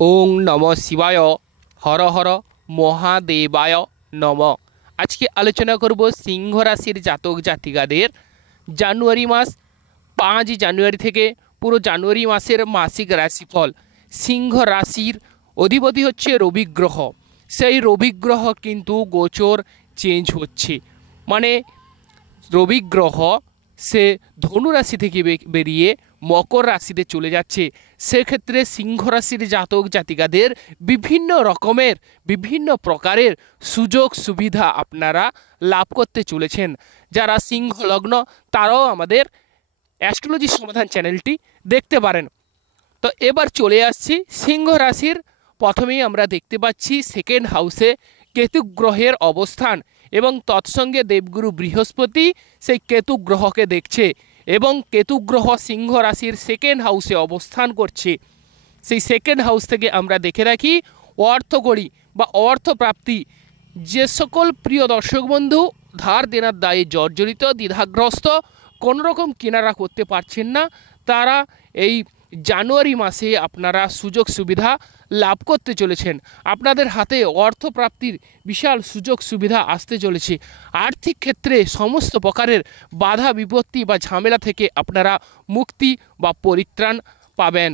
ওং নম শিবায় হর হর মহাদেবায় নম। আজকে আলোচনা করব সিংহ রাশির জাতক জাতিকাদের জানুয়ারি মাস 5 জানুয়ারি থেকে পুরো জানুয়ারি মাসের মাসিক রাশিফল। সিংহ রাশির অধিপতি হচ্ছে রবি গ্রহ। সেই রবি গ্রহ কিন্তু গোচর চেঞ্জ হচ্ছে, মানে রবি গ্রহ সে ধনু রাশি থেকে বেরিয়ে মকর রাশিতে চলে যাচ্ছে। সেক্ষেত্রে সিংহ রাশির জাতক জাতিকাদের বিভিন্ন প্রকারের সুযোগ সুবিধা আপনারা লাভ করতে চলেছেন। যারা সিংহ লগ্ন তারাও আমাদের অ্যাস্ট্রোলজি সমাধান চ্যানেলটি দেখতে পারেন। তো এবার চলে আসছি সিংহ রাশির। প্রথমেই আমরা দেখতে পাচ্ছি সেকেন্ড হাউসে কেতু গ্রহের অবস্থান এবং তৎসঙ্গে দেবগুরু বৃহস্পতি সেই কেতু গ্রহকে দেখছে এবং কেতু গ্রহ সিংহ রাশির সেকেন্ড হাউসে অবস্থান করছে। সেই সেকেন্ড হাউস থেকে আমরা দেখে রাখি অর্থকড়ি বা অর্থপ্রাপ্তি। যে সকল প্রিয় দর্শক বন্ধু ধার দেনার দায়ে জর্জরিত, দ্বিধাগ্রস্ত, কোনোরকম কেনারা করতে পারছেন না, তারা এই জানুয়ারি মাসে আপনারা সুযোগ সুবিধা লাভ করতে চলেছেন। আপনাদের হাতে অর্থপ্রাপ্তির বিশাল সুযোগ সুবিধা আসতে চলেছে। আর্থিক ক্ষেত্রে সমস্ত প্রকারের বাধা বিপত্তি বা ঝামেলা থেকে আপনারা মুক্তি বা পরিত্রাণ পাবেন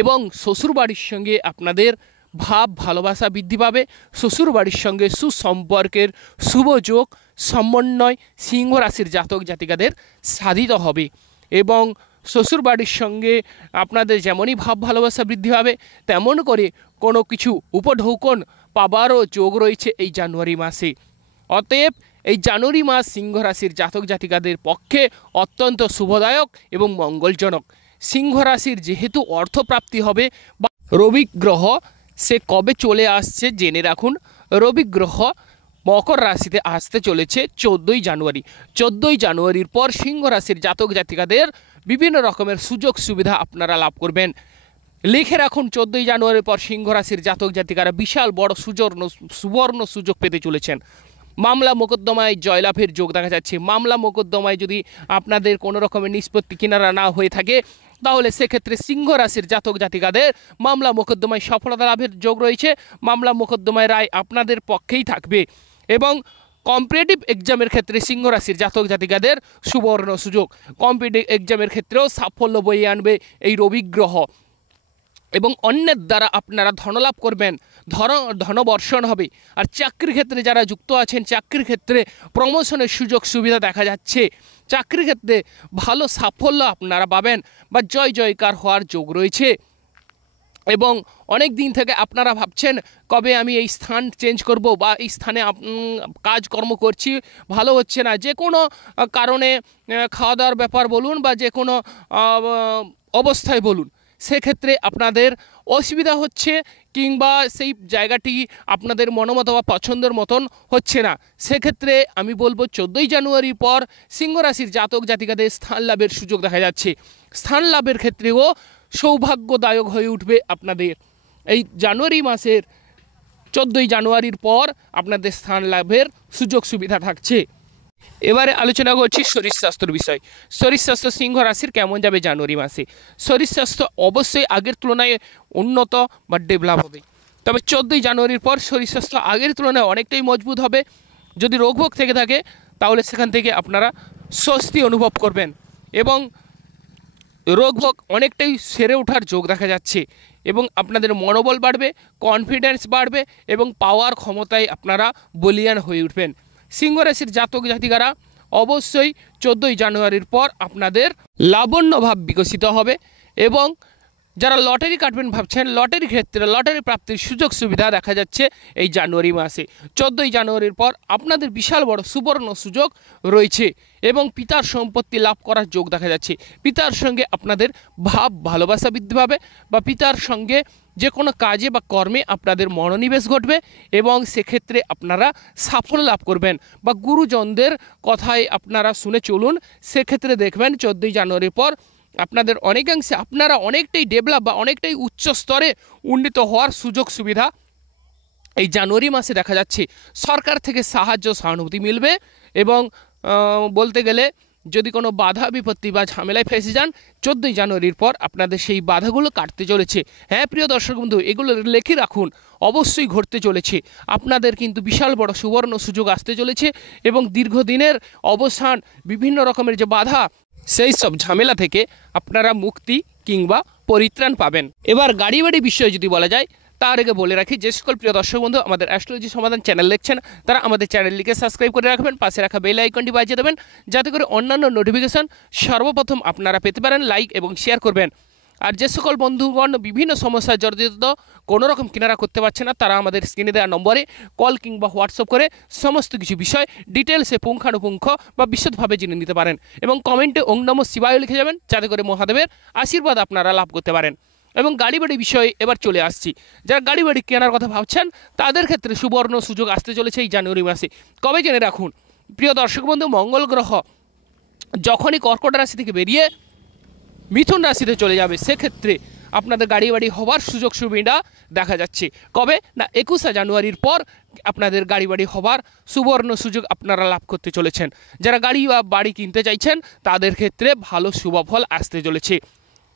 এবং শ্বশুরবাড়ির সঙ্গে আপনাদের ভাব ভালোবাসা বৃদ্ধি পাবে। শ্বশুরবাড়ির সঙ্গে সুসম্পর্কের শুভযোগ সমন্বয় সিংহ রাশির জাতক জাতিকাদের সাধিত হবে এবং শ্বশুরবাড়ির সঙ্গে আপনাদের যেমনই ভাব ভালোবাসা বৃদ্ধি পাবে তেমন করে কোনো কিছু উপঢৌকন পাবারও যোগ রয়েছে এই জানুয়ারি মাসে। অতএব এই জানুয়ারি মাস সিংহ রাশির জাতক জাতিকাদের পক্ষে অত্যন্ত শুভদায়ক এবং মঙ্গলজনক। সিংহ রাশির যেহেতু অর্থপ্রাপ্তি হবে বা রবি গ্রহ সে কবে চলে আসছে জেনে রাখুন। রবি গ্রহ মকর রাশিতে আসতে চলেছে 14ই জানুয়ারি। 14ই জানুয়ারির পর সিংহ রাশির জাতক জাতিকাদের বিভিন্ন রকমের সুযোগ সুবিধা আপনারা লাভ করবেন। লিখে রাখুন 14ই জানুয়ারির পর সিংহ রাশির জাতক জাতিকারা বিশাল বড় সুবর্ণ সুযোগ পেতে চলেছেন। মামলা মোকদ্দমায় জয়লাভের যোগ দেখা যাচ্ছে। মামলা মোকদ্দমায় যদি আপনাদের কোনো রকমের নিষ্পত্তি কিনারা না হয়ে থাকে তাহলে সেক্ষেত্রে সিংহ রাশির জাতক জাতিকাদের মামলা মোকদ্দমায় সফলতা লাভের যোগ রয়েছে। মামলা মোকদ্দমায় রায় আপনাদের পক্ষেই থাকবে এবং কম্পিটিটিভ এক্সামের ক্ষেত্রে সিংহ রাশির জাতক জাতিকাদের সুবর্ণ সুযোগ। কম্পিটিটিভ এক্সামের ক্ষেত্রেও সাফল্য বয়ে আনবে এই রবি গ্রহ এবং অন্যের দ্বারা আপনারা ধনলাভ করবেন, ধনবর্ষণ হবে। আর চাকরির ক্ষেত্রে যারা যুক্ত আছেন চাকরির ক্ষেত্রে প্রমোশনের সুযোগ সুবিধা দেখা যাচ্ছে। চাকরির ক্ষেত্রে ভালো সাফল্য আপনারা পাবেন বা জয় জয়কার হওয়ার যোগ রয়েছে এবং অনেক দিন থেকে আপনারা ভাবছেন কবে আমি এই স্থান চেঞ্জ করব বা এই স্থানে কাজকর্ম করছি ভালো হচ্ছে না, যে কোনো কারণে খাওয়া দাওয়ার ব্যাপার বলুন বা যে কোনো অবস্থায় বলুন, সেক্ষেত্রে আপনাদের অসুবিধা হচ্ছে কিংবা সেই জায়গাটি আপনাদের মনোমত বা পছন্দের মতন হচ্ছে না। সেক্ষেত্রে আমি বলবো 14ই জানুয়ারির পর সিংহ রাশির জাতক জাতিকাদের স্থান লাভের সুযোগ দেখা যাচ্ছে। স্থান লাভের ক্ষেত্রেও সৌভাগ্যদায়ক হয়ে উঠবে আপনাদের। এই জানুয়ারি মাসের 14ই জানুয়ারির পর আপনাদের স্থান লাভের সুযোগ সুবিধা থাকছে। এবারে আলোচনা করছি শরীর স্বাস্থ্যের বিষয়। শরীর স্বাস্থ্য সিংহ রাশির কেমন যাবে জানুয়ারি মাসে। শরীর স্বাস্থ্য অবশ্যই আগের তুলনায় উন্নত বা ডেভেলপ হবে, তবে 14ই জানুয়ারির পর শরীর স্বাস্থ্য আগের তুলনায় অনেকটাই মজবুত হবে। যদি রোগভোগ থেকে থাকে তাহলে সেখান থেকে আপনারা স্বস্তি অনুভব করবেন এবং রোগভোগ অনেকটাই সেরে ওঠার যোগ দেখা যাচ্ছে এবং আপনাদের মনোবল বাড়বে, কনফিডেন্স বাড়বে এবং পাওয়ার ক্ষমতায় আপনারা বলিয়ান হয়ে উঠবেন। সিংহ রাশির জাতক জাতিকারা অবশ্যই 14ই জানুয়ারির পর আপনাদের লাবণ্য ভাব বিকশিত হবে এবং যারা লটারি কাটবেন ভাবছেন লটারি ক্ষেত্রে লটারি প্রাপ্তির সুযোগ সুবিধা দেখা যাচ্ছে এই জানুয়ারি মাসে। 14ই জানুয়ারির পর আপনাদের বিশাল বড় সুবর্ণ সুযোগ রয়েছে এবং পিতার সম্পত্তি লাভ করার যোগ দেখা যাচ্ছে। পিতার সঙ্গে আপনাদের ভাব ভালোবাসা বৃদ্ধি পাবে বা পিতার সঙ্গে যে কোনো কাজে বা কর্মে আপনাদের মনোনিবেশ ঘটবে এবং সেক্ষেত্রে আপনারা সাফল্য লাভ করবেন বা গুরুজনদের কথায় আপনারা শুনে চলুন। সেক্ষেত্রে দেখবেন 14ই জানুয়ারির পর আপনাদের অনেকাংশে আপনারা অনেকটাই ডেভেলপ বা অনেকটাই উচ্চ স্তরে উন্নীত হওয়ার সুযোগ সুবিধা এই জানুয়ারি মাসে দেখা যাচ্ছে। সরকার থেকে সাহায্য সহানুভূতি মিলবে এবং বলতে গেলে যদি কোনো বাধা বিপত্তি বা ঝামেলায় ফেসে যান 14ই জানুয়ারির পর আপনাদের সেই বাধাগুলো কাটতে চলেছে। হ্যাঁ প্রিয় দর্শক বন্ধু, এগুলো লিখে রাখুন, অবশ্যই ঘটতে চলেছে। আপনাদের কিন্তু বিশাল বড় সুবর্ণ সুযোগ আসতে চলেছে এবং দীর্ঘদিনের অবসান, বিভিন্ন রকমের যে বাধা, সেই সব ঝামেলা থেকে আপনারা মুক্তি কিংবা পরিত্রাণ পাবেন। এবার গাড়ি বাড়ি বিষয়ে যদি বলা যায়, তার আগে বলে রাখি, যে সকল প্রিয় দর্শক বন্ধু আমাদের অ্যাস্ট্রোলজি সমাধান চ্যানেল দেখছেন তারা আমাদের চ্যানেলটিকে সাবস্ক্রাইব করে রাখবেন, পাশে রাখা বেল আইকনটি বাজিয়ে দেবেন যাতে করে অন্যান্য নোটিফিকেশন সর্বপ্রথম আপনারা পেতে পারেন। লাইক এবং শেয়ার করবেন। আর যে সকল বন্ধুগণ বিভিন্ন সমস্যায় জর্জরিত, কোনো রকম কিনারা করতে পারছে না, তারা আমাদের স্ক্রিনে দেওয়া নম্বরে কল কিংবা হোয়াটসঅ্যাপ করে সমস্ত কিছু বিষয় ডিটেলসে পুঙ্খানুপুঙ্খ বা বিশদভাবে জেনে নিতে পারেন এবং কমেন্টে ওং নমঃ শিবায় লিখে যাবেন যাতে করে মহাদেবের আশীর্বাদ আপনারা লাভ করতে পারেন। এবং গাড়ি বাড়ি বিষয়ে এবার চলে আসছি। যারা গাড়ি বাড়ি কেনার কথা ভাবছেন তাদের ক্ষেত্রে সুবর্ণ সুযোগ আসতে চলেছে এই জানুয়ারি মাসে। কবে জেনে রাখুন প্রিয় দর্শক বন্ধু, মঙ্গল গ্রহ যখনই কর্কট রাশি থেকে বেরিয়ে মিথুন রাশিতে চলে যাবে, সেক্ষেত্রে আপনাদের গাড়ি বাড়ি হওয়ার সুযোগ সুবিধা দেখা যাচ্ছে। কবে না 21শে জানুয়ারির পর আপনাদের গাড়ি বাড়ি হওয়ার সুবর্ণ সুযোগ আপনারা লাভ করতে চলেছেন। যারা গাড়ি বা বাড়ি কিনতে চাইছেন তাদের ক্ষেত্রে ভালো শুভফল আসতে চলেছে।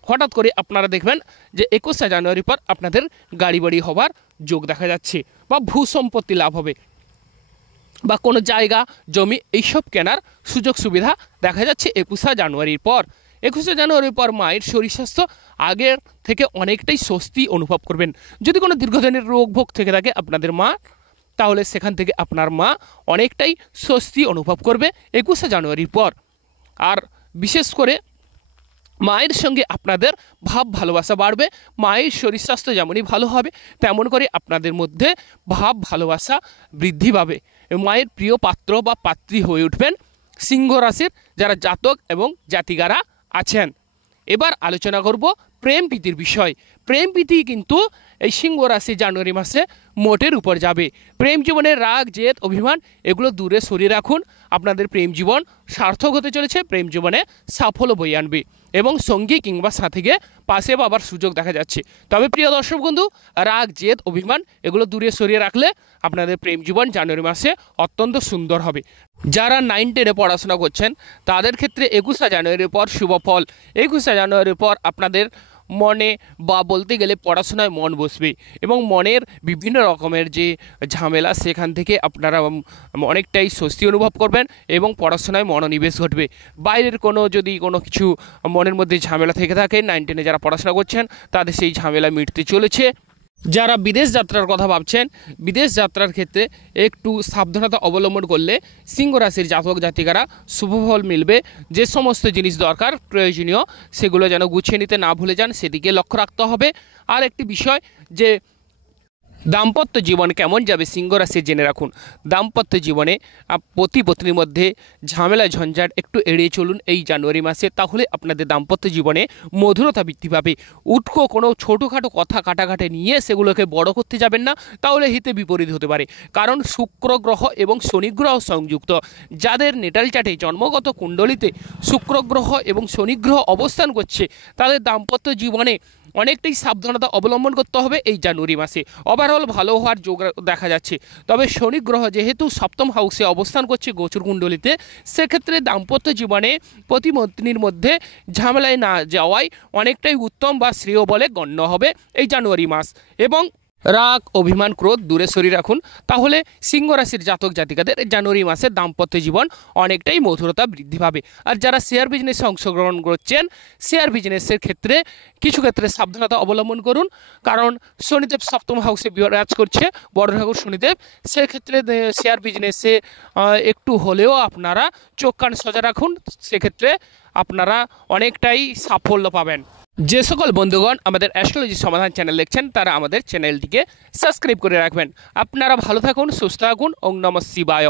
হঠাৎ করে আপনারা দেখবেন যে 21শে জানুয়ারির পর আপনাদের গাড়ি বাড়ি হওয়ার যোগ দেখা যাচ্ছে, বা ভূ সম্পত্তি লাভ হবে, বা কোনো জায়গা জমি এইসব কেনার সুযোগ সুবিধা দেখা যাচ্ছে 21শে জানুয়ারির পর। 21শে জানুয়ারির পর মায়ের শরীর স্বাস্থ্য আগের থেকে অনেকটাই স্বস্তি অনুভব করবেন। যদি কোনো দীর্ঘদিনের রোগ ভোগ থেকে থাকে আপনাদের মা, তাহলে সেখান থেকে আপনার মা অনেকটাই স্বস্তি অনুভব করবে 21শে জানুয়ারির পর। আর বিশেষ করে মায়ের সঙ্গে আপনাদের ভাব ভালোবাসা বাড়বে। মায়ের শরীর স্বাস্থ্য যেমনই ভালো হবে তেমন করে আপনাদের মধ্যে ভাব ভালোবাসা বৃদ্ধি পাবে। মায়ের প্রিয় পাত্র বা পাত্রী হয়ে উঠবেন সিংহ রাশির যারা জাতক এবং জাতিকারা আছেন। এবার আলোচনা করব প্রেম প্রীতির বিষয়। প্রেম প্রীতি কিন্তু এই সিংহ রাশি জানুয়ারি মাসে মোটের উপর যাবে। প্রেম জীবনের রাগ জেদ অভিমান এগুলো দূরে সরিয়ে রাখুন। আপনাদের প্রেম জীবন সার্থক হতে চলেছে, প্রেম জীবনে সাফল্য বয়ে আনবে এবং সঙ্গী কিংবা সাথীকে পাশে পাবার সুযোগ দেখা যাচ্ছে। তবে প্রিয় দর্শক বন্ধু, রাগ জেদ অভিমান এগুলো দূরে সরিয়ে রাখলে আপনাদের প্রেম জীবন জানুয়ারি মাসে অত্যন্ত সুন্দর হবে। যারা 9-10-এ পড়াশোনা করছেন তাদের ক্ষেত্রে 21শে জানুয়ারির পর শুভ ফল। 21শে জানুয়ারির পর আপনাদের মনে বা বলতে গেলে পড়াশোনায় মন বসবে এবং মনের বিভিন্ন রকমের যে ঝামেলা সেখান থেকে আপনারা অনেকটাই স্বস্তি অনুভব করবেন এবং পড়াশোনায় মনোনিবেশ ঘটবে। বাইরের যদি কোনো কিছু মনের মধ্যে ঝামেলা থেকে থাকে, 9-10-এ যারা পড়াশোনা করছেন তাদের সেই ঝামেলা মিটতে চলেছে। যারা বিদেশ যাত্রার কথা ভাবছেন, বিদেশ যাত্রার ক্ষেত্রে একটু সাবধানতা অবলম্বন করলে সিংহ রাশির জাতক জাতিকারা শুভফল মিলবে। যে সমস্ত জিনিস দরকার প্রয়োজনীয় সেগুলো যেন গুছিয়ে নিতে না ভুলে যান, সেদিকে লক্ষ্য রাখতে হবে। আর একটি বিষয় যে দাম্পত্য জীবন কেমন যাবে সিংহ রাশি জেনে রাখুন। দাম্পত্য জীবনে পতি পত্নীর মধ্যে ঝামেলা ঝঞ্ঝাট একটু এড়িয়ে চলুন এই জানুয়ারি মাসে, তাহলে আপনাদের দাম্পত্য জীবনে মধুরতা বৃদ্ধি পাবে। উটকো কোনো ছোটোখাটো কথা কাটাকাটি নিয়ে সেগুলোকে বড় করতে যাবেন না, তাহলে হিতে বিপরীত হতে পারে। কারণ শুক্র গ্রহ এবং শনি গ্রহ সংযুক্ত। যাদের নেটাল চার্টে জন্মগত কুণ্ডলিতে শুক্র গ্রহ এবং শনি গ্রহ অবস্থান করছে তাদের দাম্পত্য জীবনে অনেকটাই সাবধানতা অবলম্বন করতে হবে এই জানুয়ারি মাসে। ওভারঅল ভালো হওয়ার যোগ দেখা যাচ্ছে। তবে শনি গ্রহ যেহেতু সপ্তম হাউসে অবস্থান করছে গোচর কুণ্ডলিতে, সেক্ষেত্রে দাম্পত্য জীবনে পতি পত্নীর মধ্যে ঝামেলায় না যাওয়াই অনেকটাই উত্তম বা শ্রেয় বলে গণ্য হবে এই জানুয়ারি মাস। এবং রাগ অভিমান ক্রোধ দূরে সরিয়ে রাখুন, তাহলে সিংহ রাশির জাতক জাতিকাদের জানুয়ারি মাসে দাম্পত্য জীবন অনেকটাই মধুরতা বৃদ্ধি পাবে। আর যারা শেয়ার বিজনেসে অংশগ্রহণ করছেন, শেয়ার বিজনেসের ক্ষেত্রে কিছু ক্ষেত্রে সাবধানতা অবলম্বন করুন, কারণ শনিদেব সপ্তম হাউসে বিরাজ করছে, বড় ঠাকুর শনিদেব। সেক্ষেত্রে শেয়ার বিজনেসে একটু হলেও আপনারা চোখ কান সজা রাখুন, সেক্ষেত্রে আপনারা অনেকটাই সাফল্য পাবেন। যে সকল বন্ধুগণ আমাদের অ্যাস্ট্রোলজি সমাধান চ্যানেল দেখছেন তারা আমাদের চ্যানেলটিকে সাবস্ক্রাইব করে রাখবেন। আপনারা ভালো থাকুন, সুস্থ থাকুন। ওং নমঃ শিবায়।